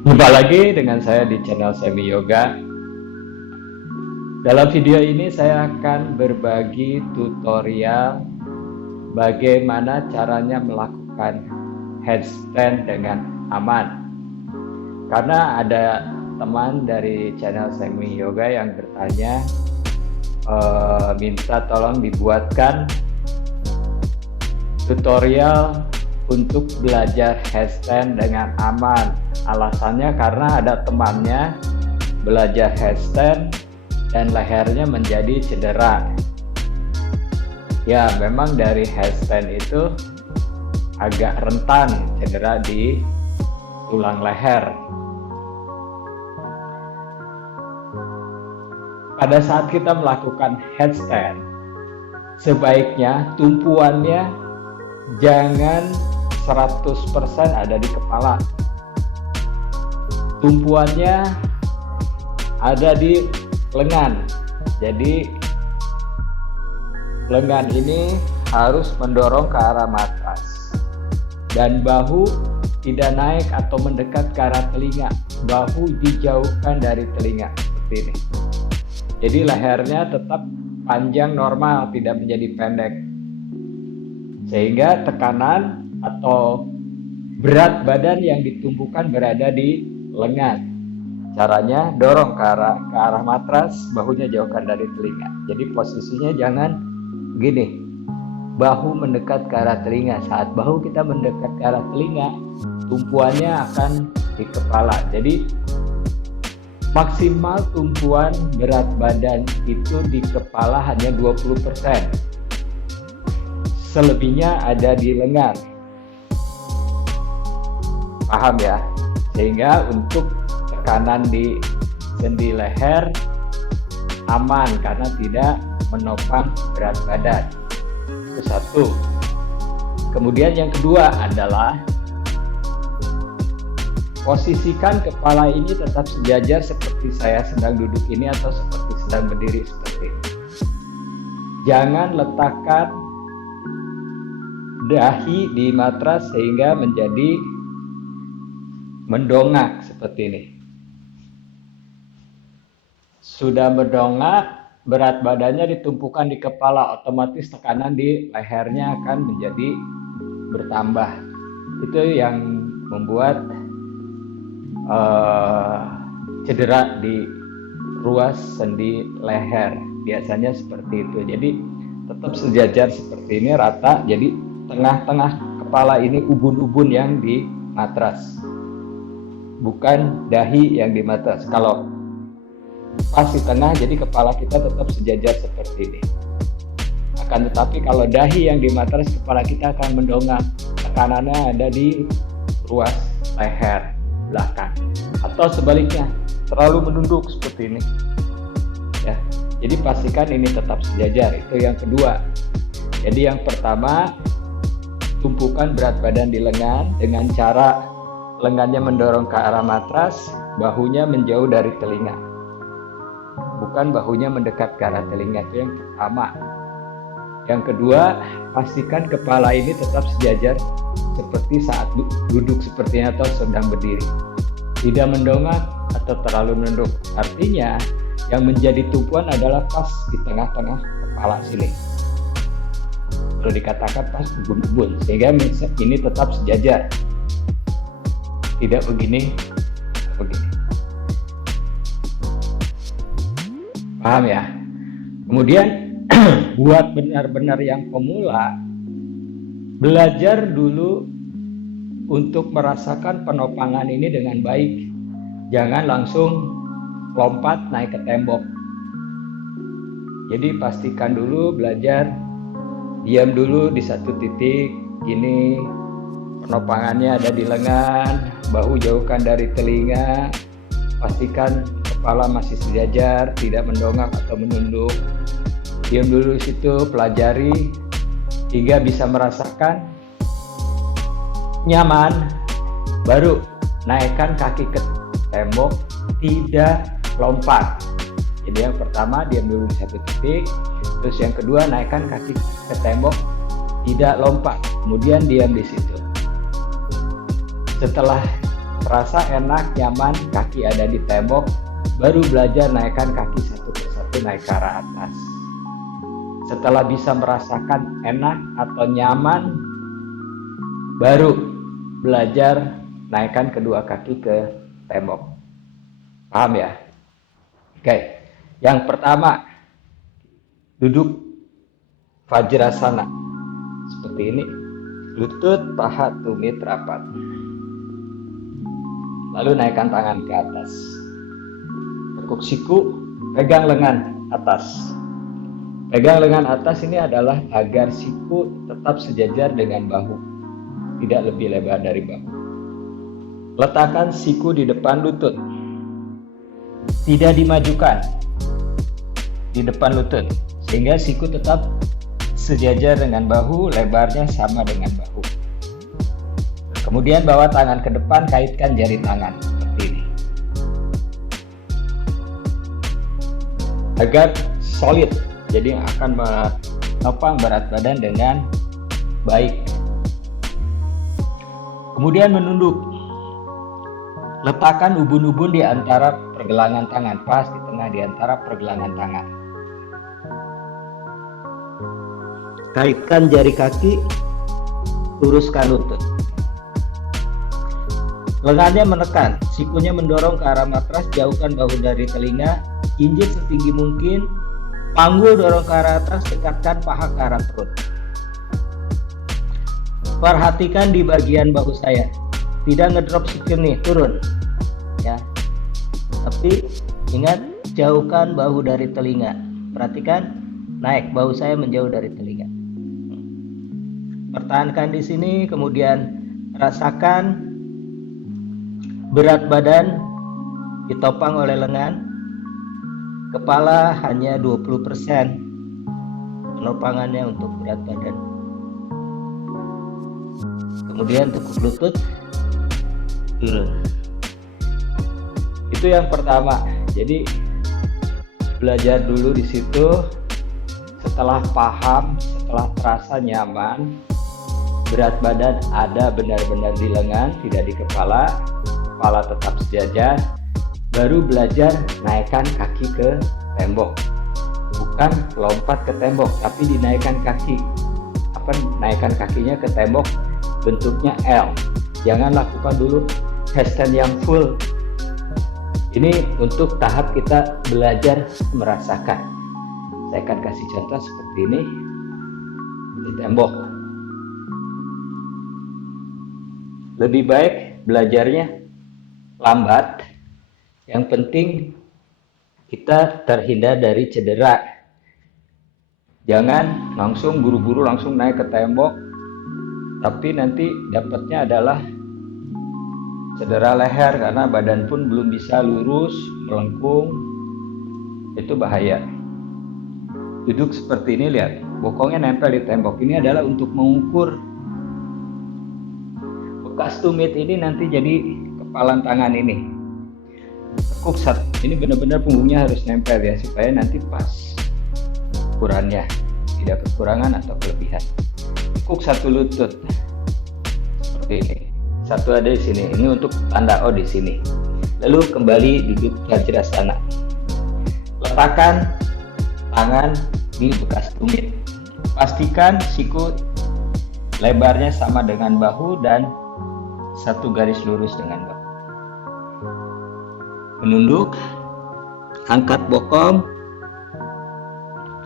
Jumpa lagi dengan saya di channel Semi Yoga. Dalam video ini saya akan berbagi tutorial bagaimana caranya melakukan headstand dengan aman. Karena ada teman dari channel Semi Yoga yang bertanya, minta tolong dibuatkan tutorial untuk belajar headstand dengan aman. Alasannya karena ada temannya belajar headstand dan lehernya menjadi cedera. Ya, memang dari headstand itu agak rentan cedera di tulang leher. Pada saat kita melakukan headstand, sebaiknya tumpuannya jangan 100% ada di kepala. Tumpuannya ada di lengan. Jadi lengan ini harus mendorong ke arah matras. Dan bahu tidak naik atau mendekat ke arah telinga. Bahu dijauhkan dari telinga seperti ini. Jadi lehernya tetap panjang normal, tidak menjadi pendek. Sehingga tekanan atau berat badan yang ditumpukan berada di lengan. Caranya dorong ke arah matras, bahunya jauhkan dari telinga. Jadi posisinya jangan begini, bahu mendekat ke arah telinga. Saat bahu kita mendekat ke arah telinga, tumpuannya akan di kepala. Jadi maksimal tumpuan berat badan itu di kepala hanya 20%. Selebihnya ada di lengan. Paham ya? Sehingga untuk tekanan di sendi leher aman karena tidak menopang berat badan. Itu satu. Kemudian yang kedua adalah posisikan kepala ini tetap sejajar seperti saya sedang duduk ini atau seperti sedang berdiri seperti ini. Jangan letakkan dahi di matras sehingga menjadi mendongak seperti ini. Sudah mendongak, berat badannya ditumpukan di kepala, otomatis tekanan di lehernya akan menjadi bertambah. Itu yang membuat cedera di ruas sendi leher. Biasanya seperti itu. Jadi tetap sejajar seperti ini, rata. Jadi tengah-tengah kepala ini ubun-ubun yang di matras, bukan dahi yang di matras. Kalau pas di tengah, jadi kepala kita tetap sejajar seperti ini. Akan tetapi kalau dahi yang di matras, kepala kita akan mendongak. Tekanannya ada di ruas leher belakang. Atau sebaliknya, terlalu menunduk seperti ini. Ya, jadi pastikan ini tetap sejajar. Itu yang kedua. Jadi yang pertama, tumpukan berat badan di lengan dengan cara lengannya mendorong ke arah matras, bahunya menjauh dari telinga. Bukan bahunya mendekat ke arah telinga, itu yang pertama. Yang kedua, pastikan kepala ini tetap sejajar seperti saat duduk sepertinya atau sedang berdiri. Tidak mendongak atau terlalu menunduk. Artinya, yang menjadi tumpuan adalah pas di tengah-tengah kepala sini. Perlu dikatakan pas ubun-ubun, sehingga ini tetap sejajar. Tidak begini. Paham ya? Kemudian buat benar-benar yang pemula, belajar dulu untuk merasakan penopangan ini dengan baik. Jangan langsung lompat naik ke tembok. Jadi pastikan dulu belajar, diam dulu di satu titik. Ini penopangannya ada di lengan, bahu jauhkan dari telinga. Pastikan kepala masih sejajar, tidak mendongak atau menunduk. Diam dulu di situ, pelajari hingga bisa merasakan nyaman. Baru naikkan kaki ke tembok, tidak lompat. Jadi yang pertama, diam dulu di satu titik. Terus yang kedua, naikkan kaki ke tembok, tidak lompat. Kemudian diam di situ. Setelah terasa enak, nyaman, kaki ada di tembok, baru belajar naikkan kaki satu persatu naik ke arah atas. Setelah bisa merasakan enak atau nyaman, baru belajar naikkan kedua kaki ke tembok. Paham ya? Oke, yang pertama, duduk Vajrasana. Seperti ini, lutut, paha, tumit rapat. Lalu naikkan tangan ke atas. Tekuk siku, pegang lengan atas. Pegang lengan atas ini adalah agar siku tetap sejajar dengan bahu, tidak lebih lebar dari bahu. Letakkan siku di depan lutut, tidak dimajukan di depan lutut, sehingga siku tetap sejajar dengan bahu, lebarnya sama dengan bahu. Kemudian bawa tangan ke depan, kaitkan jari tangan seperti ini, agar solid. Jadi akan menopang berat badan dengan baik. Kemudian menunduk. Letakkan ubun-ubun di antara pergelangan tangan, pas di tengah di antara pergelangan tangan. Kaitkan jari kaki, luruskan lutut. Lengannya menekan, sikunya mendorong ke arah matras, jauhkan bahu dari telinga, jinjit setinggi mungkin. Panggul dorong ke arah atas, dekatkan paha ke arah perut. Perhatikan di bagian bahu saya, tidak ngedrop sikit nih, turun ya. Tapi ingat, jauhkan bahu dari telinga. Perhatikan, naik, bahu saya menjauh dari telinga. Pertahankan di sini, kemudian rasakan berat badan ditopang oleh lengan. Kepala hanya 20% penopangannya untuk berat badan. Kemudian tekuk lutut, turun. Itu yang pertama. Jadi belajar dulu di situ. Setelah paham, setelah terasa nyaman, berat badan ada benar-benar di lengan, tidak di kepala, kepala tetap sejajar, baru belajar naikkan kaki ke tembok. Bukan lompat ke tembok, tapi dinaikkan kaki. Naikkan kakinya ke tembok bentuknya L. Jangan lakukan dulu handstand yang full. Ini untuk tahap kita belajar merasakan. Saya akan kasih contoh seperti ini di tembok. Lebih baik belajarnya lambat. Yang penting kita terhindar dari cedera. Jangan langsung buru-buru langsung naik ke tembok, tapi nanti dapatnya adalah cedera leher karena badan pun belum bisa lurus, melengkung. Itu bahaya. Duduk seperti ini, lihat, bokongnya nempel di tembok. Ini adalah untuk mengukur bekas tumit ini nanti jadi kepalan tangan ini. Tekuk satu, ini benar-benar punggungnya harus nempel ya, supaya nanti pas ukurannya, tidak kekurangan atau kelebihan. Tekuk satu lutut seperti ini, satu ada di sini, ini untuk tanda O di sini. Lalu kembali duduk Vajrasana. Letakkan tangan di bekas tumit. Pastikan siku lebarnya sama dengan bahu dan satu garis lurus dengan bahu. Menunduk, angkat bokong,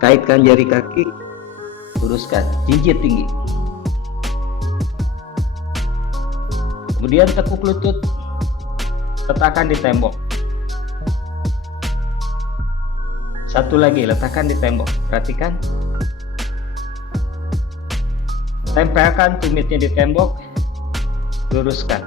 kaitkan jari kaki, luruskan, jinjit tinggi. Kemudian tekuk lutut, letakkan di tembok. Satu lagi, letakkan di tembok. Perhatikan, tempelkan tumitnya di tembok, luruskan.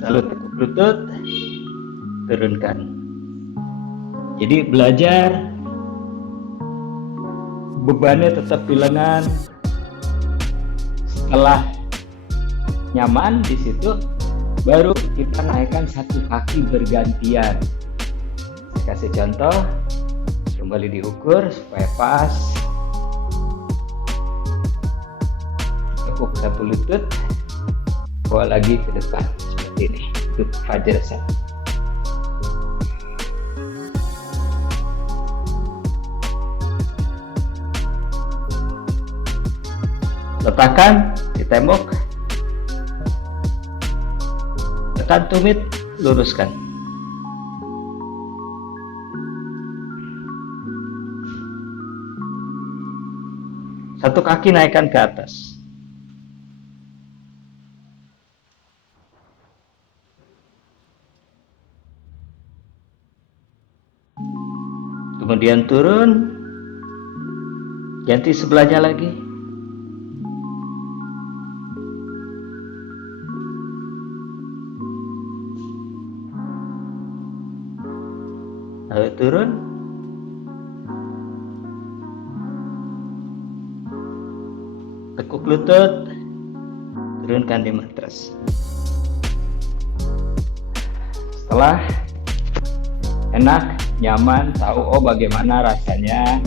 Lalu tekuk lutut, turunkan. Jadi belajar bebannya tetap di lengan. Setelah nyaman di situ, baru kita naikkan satu kaki bergantian. Saya kasih contoh, kembali diukur supaya pas. Tekuk satu lutut, bawa lagi ke depan seperti ini. Itu Fajr set. Letakkan di tembok, tekan tumit, luruskan. Satu kaki naikkan ke atas. Kemudian turun, ganti sebelahnya lagi. Lalu turun, tekuk lutut, turunkan di matras. Setelah enak, nyaman, tahu bagaimana rasanya,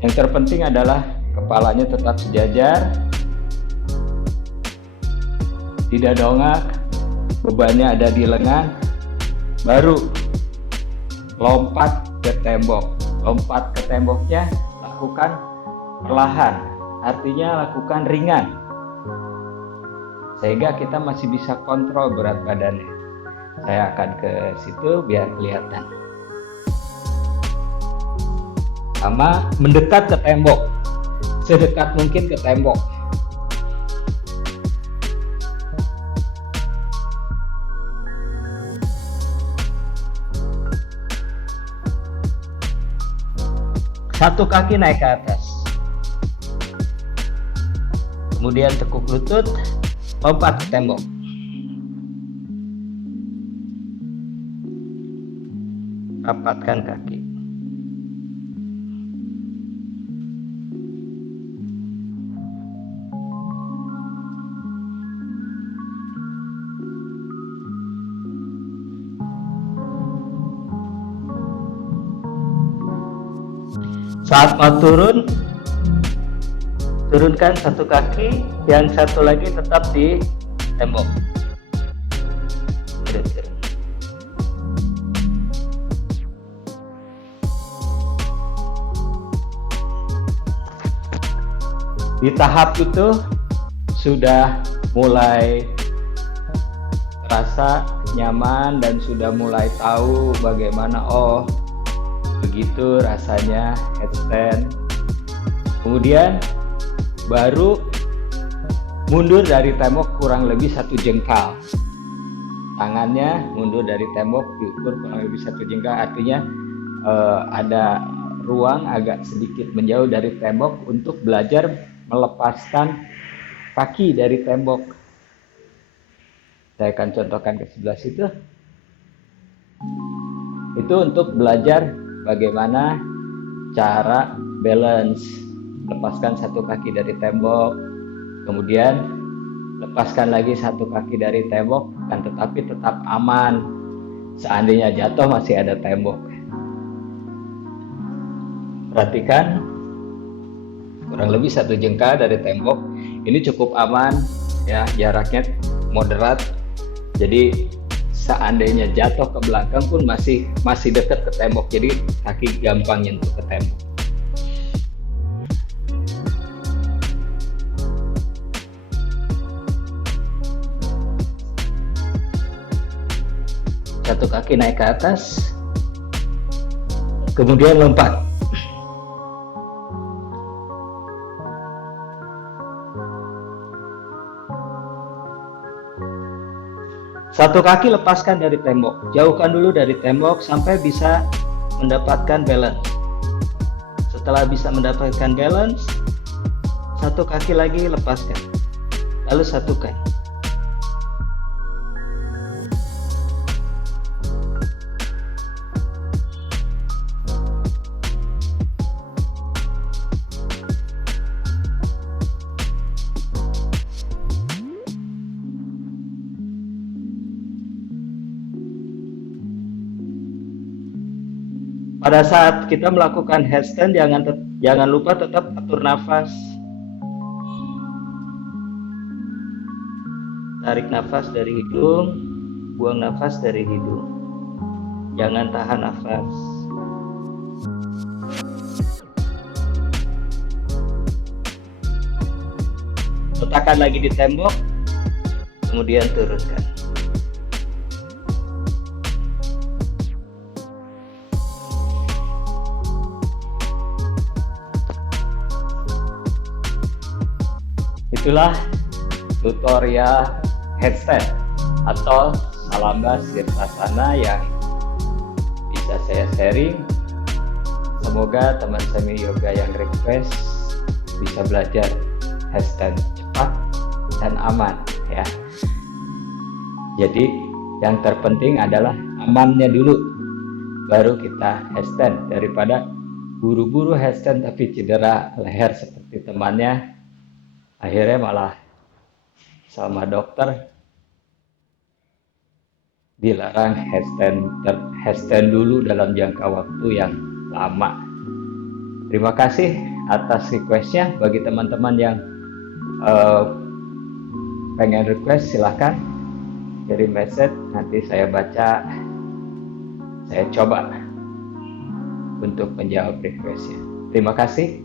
yang terpenting adalah kepalanya tetap sejajar, tidak dongak, bebannya ada di lengan, baru lompat ke tembok. Lompat ke temboknya lakukan perlahan, artinya lakukan ringan, sehingga kita masih bisa kontrol berat badannya. Saya akan ke situ biar kelihatan. Sama mendekat ke tembok, sedekat mungkin ke tembok. Satu kaki naik ke atas, kemudian tekuk lutut, lompat ke tembok. Rapatkan kaki. Saat mau turun, turunkan satu kaki, yang satu lagi tetap di tembok. Di tahap itu sudah mulai terasa nyaman dan sudah mulai tahu bagaimana begitu rasanya headstand. Kemudian baru mundur dari tembok kurang lebih 1 jengkal. Tangannya mundur dari tembok diukur kurang lebih 1 jengkal, artinya ada ruang agak sedikit menjauh dari tembok untuk belajar melepaskan kaki dari tembok. Saya akan contohkan ke sebelah situ. Itu untuk belajar bagaimana cara balance. Lepaskan satu kaki dari tembok, kemudian lepaskan lagi satu kaki dari tembok, dan tetapi tetap aman. Seandainya jatuh masih ada tembok. Perhatikan, kurang lebih 1 jengkal dari tembok. Ini cukup aman ya, jaraknya moderat. Jadi seandainya jatuh ke belakang pun masih dekat ke tembok, jadi kaki gampang nyentuh ke tembok. Satu kaki naik ke atas, kemudian lompat. Satu kaki lepaskan dari tembok, jauhkan dulu dari tembok sampai bisa mendapatkan balance. Setelah bisa mendapatkan balance, satu kaki lagi lepaskan, lalu satukan. Pada saat kita melakukan headstand, jangan lupa tetap atur nafas. Tarik nafas dari hidung, buang nafas dari hidung. Jangan tahan nafas. Letakkan lagi di tembok, kemudian turunkan. Itulah tutorial headstand atau Salamba Sirsasana yang bisa saya sharing. Semoga teman semi yoga yang request bisa belajar headstand cepat dan aman ya. Jadi yang terpenting adalah amannya dulu, baru kita headstand, daripada buru-buru headstand tapi cedera leher seperti temannya, akhirnya malah sama dokter dilarang headstand dulu dalam jangka waktu yang lama. Terima kasih atas requestnya. Bagi teman-teman yang pengen request, silahkan kirim message, nanti saya baca, saya coba untuk menjawab requestnya. Terima kasih.